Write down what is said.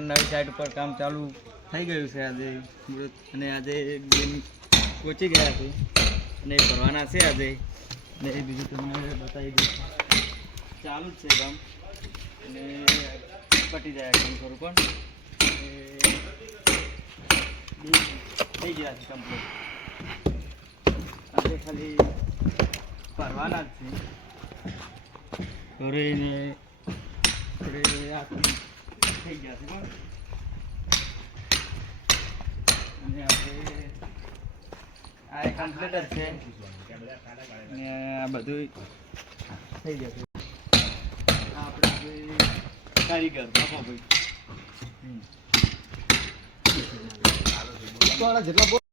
નવી સાઈડ ઉપર કામ ચાલુ થઈ ગયું છે આજે અને આજે બેન પહોંચી ગયા છે અને ભરવાના છે આજે અને એ બીજું તમને બતાવી દઉં ચાલુ જ છે કામ અને પટી જાય કામ થોડું પણ થઈ ગયા છે કમ્પ્લીટ આજે ખાલી ભરવાના જ છે ભરીને થઈ ગયા છે પણ અને આપણે આ કમ્પ્લીટ જ છે અને આ બધું થઈ જશે આપણે કારીગર બાપા ભાઈ જેટલા